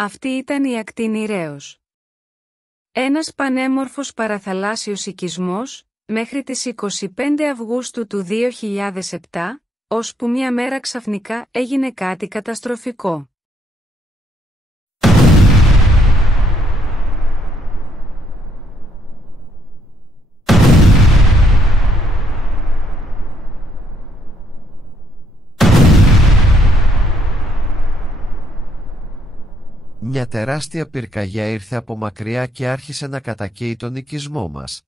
Αυτή ήταν η ακτή Νηρέως. Ένας πανέμορφος παραθαλάσσιος οικισμός, μέχρι τις 25 Αυγούστου του 2007, ώσπου μια μέρα ξαφνικά έγινε κάτι καταστροφικό. Μια τεράστια πυρκαγιά ήρθε από μακριά και άρχισε να κατακαίει τον οικισμό μας.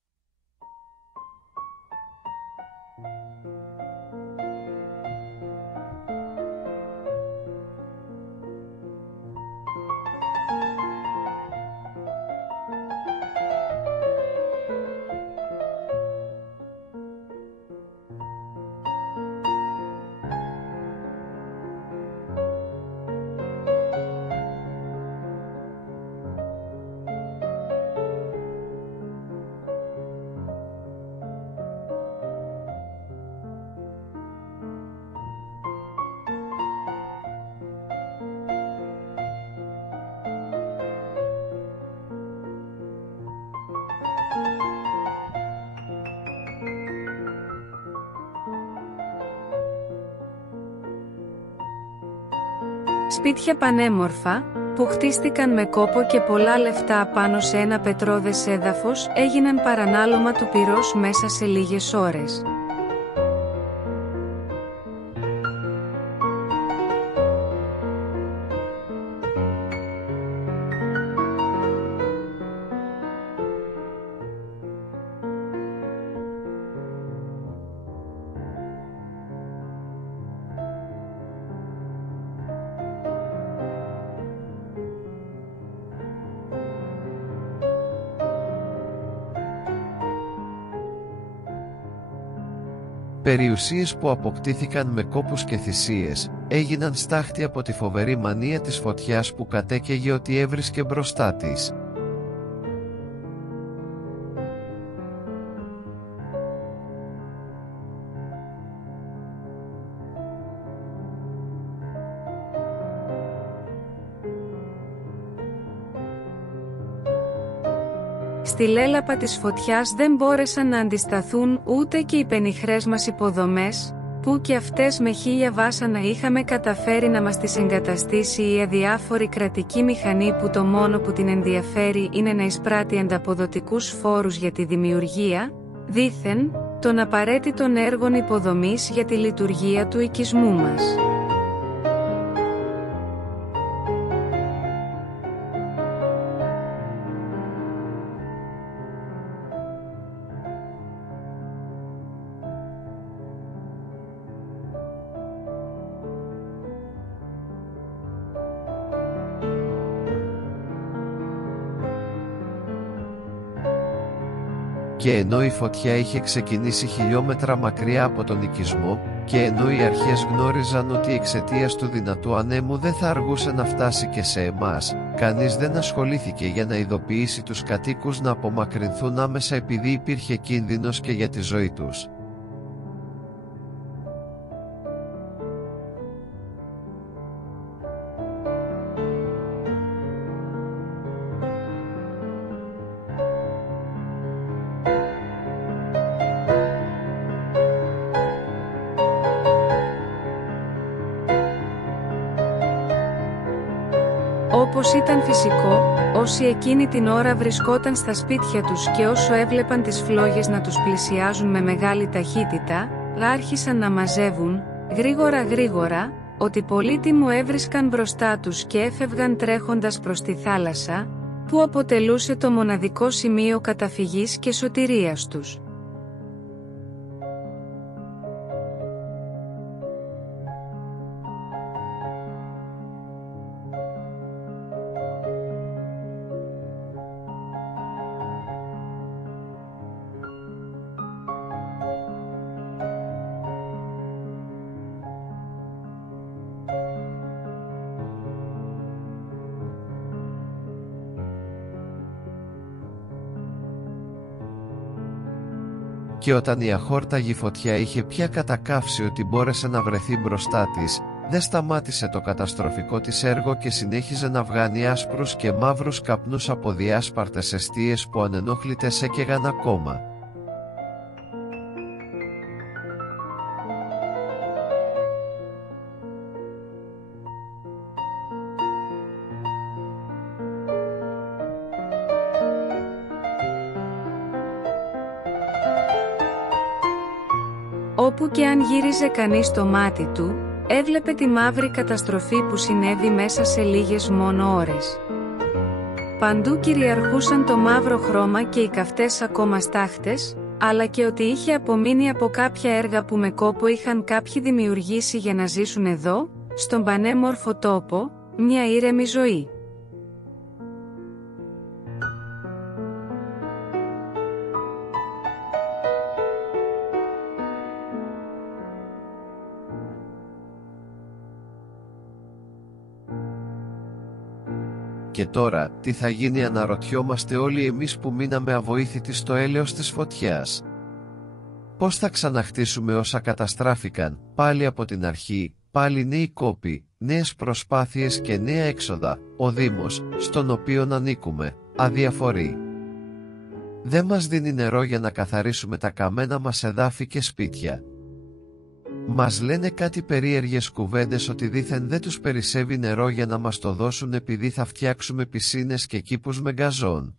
Σπίτια πανέμορφα, που χτίστηκαν με κόπο και πολλά λεφτά πάνω σε ένα πετρώδες έδαφος, έγιναν παρανάλωμα του πυρός μέσα σε λίγες ώρες. Περιουσίες που αποκτήθηκαν με κόπους και θυσίες, έγιναν στάχτη από τη φοβερή μανία της φωτιάς που κατέκαιγε ό,τι έβρισκε μπροστά της. Στη λέλαπα της φωτιάς δεν μπόρεσαν να αντισταθούν ούτε και οι πενιχρές μας υποδομές, που και αυτές με 1000 βάσανα είχαμε καταφέρει να μας τις εγκαταστήσει η αδιάφορη κρατική μηχανή που το μόνο που την ενδιαφέρει είναι να εισπράττει ανταποδοτικούς φόρους για τη δημιουργία, δήθεν, των απαραίτητων έργων υποδομής για τη λειτουργία του οικισμού μας. Και ενώ η φωτιά είχε ξεκινήσει χιλιόμετρα μακριά από τον οικισμό, και ενώ οι αρχές γνώριζαν ότι εξαιτίας του δυνατού ανέμου δεν θα αργούσε να φτάσει και σε εμάς, κανείς δεν ασχολήθηκε για να ειδοποιήσει τους κατοίκους να απομακρυνθούν άμεσα επειδή υπήρχε κίνδυνος και για τη ζωή τους. Όπως ήταν φυσικό, όσοι εκείνη την ώρα βρισκόταν στα σπίτια τους και όσο έβλεπαν τις φλόγες να τους πλησιάζουν με μεγάλη ταχύτητα, άρχισαν να μαζεύουν, γρήγορα, ότι πολύτιμο έβρισκαν μπροστά τους και έφευγαν τρέχοντας προς τη θάλασσα, που αποτελούσε το μοναδικό σημείο καταφυγής και σωτηρίας τους. Και όταν η αχόρταγη φωτιά είχε πια κατακαύσει ότι μπόρεσε να βρεθεί μπροστά της, δεν σταμάτησε το καταστροφικό της έργο και συνέχιζε να βγάνει άσπρους και μαύρους καπνούς από διάσπαρτες εστίες που ανενόχλητες έκαιγαν ακόμα. Όπου και αν γύριζε κανείς το μάτι του, έβλεπε τη μαύρη καταστροφή που συνέβη μέσα σε λίγες μόνο ώρες. Παντού κυριαρχούσαν το μαύρο χρώμα και οι καυτές ακόμα στάχτες, αλλά και ότι είχε απομείνει από κάποια έργα που με κόπο είχαν κάποιοι δημιουργήσει για να ζήσουν εδώ, στον πανέμορφο τόπο, μια ήρεμη ζωή. Και τώρα, τι θα γίνει, αναρωτιόμαστε όλοι εμείς που μείναμε αβοήθητοι στο έλεος της φωτιάς. Πώς θα ξαναχτίσουμε όσα καταστράφηκαν, πάλι από την αρχή, πάλι νέοι κόποι, νέες προσπάθειες και νέα έξοδα, ο Δήμος, στον οποίον ανήκουμε, αδιαφορεί. Δεν μας δίνει νερό για να καθαρίσουμε τα καμένα μας εδάφη και σπίτια. Μας λένε κάτι περίεργες κουβέντες ότι δήθεν δεν τους περισσεύει νερό για να μας το δώσουν επειδή θα φτιάξουμε πισίνες και κήπους με γκαζόν.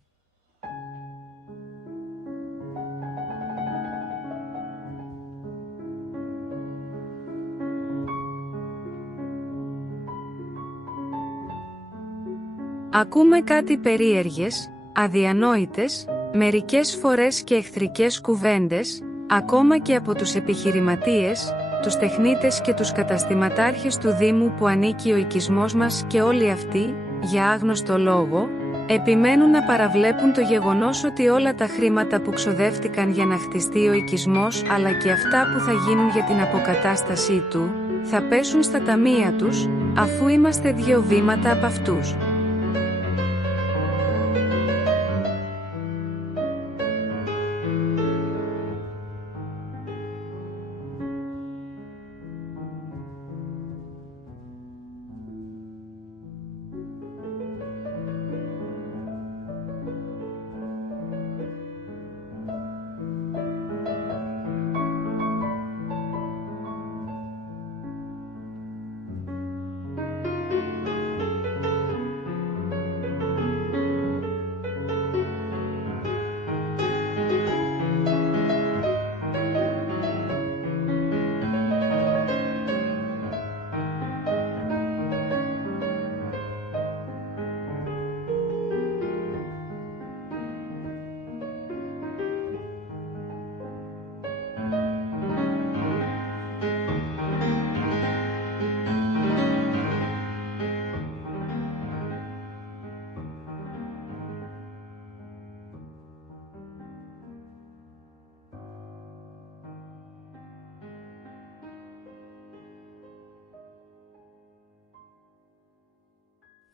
Ακούμε κάτι περίεργες, αδιανόητες, μερικές φορές και εχθρικές κουβέντες, ακόμα και από τους επιχειρηματίες, τους τεχνίτες και τους καταστηματάρχες του Δήμου που ανήκει ο οικισμός μας, και όλοι αυτοί, για άγνωστο λόγο, επιμένουν να παραβλέπουν το γεγονός ότι όλα τα χρήματα που ξοδεύτηκαν για να χτιστεί ο οικισμός, αλλά και αυτά που θα γίνουν για την αποκατάστασή του, θα πέσουν στα ταμεία τους, αφού είμαστε 2 βήματα από αυτούς.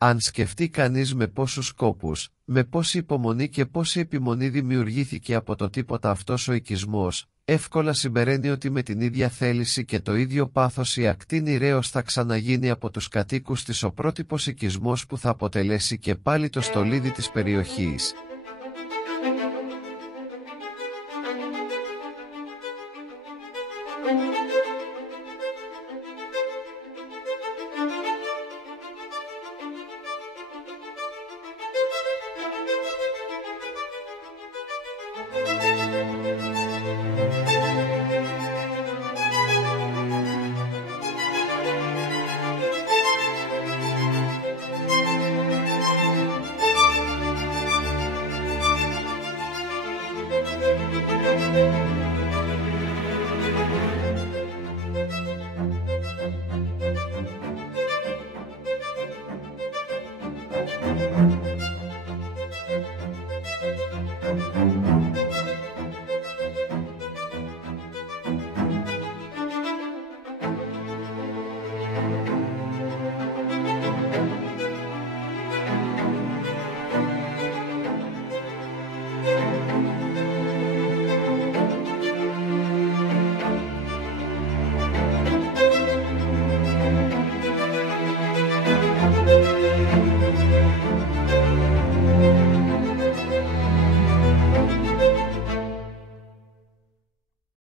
Αν σκεφτεί κανείς με πόσους κόπους, με πόση υπομονή και πόση επιμονή δημιουργήθηκε από το τίποτα αυτός ο οικισμός, εύκολα συμπεραίνει ότι με την ίδια θέληση και το ίδιο πάθος η ακτίνη Ρέος θα ξαναγίνει από τους κατοίκους της ο πρότυπος οικισμός που θα αποτελέσει και πάλι το στολίδι της περιοχής.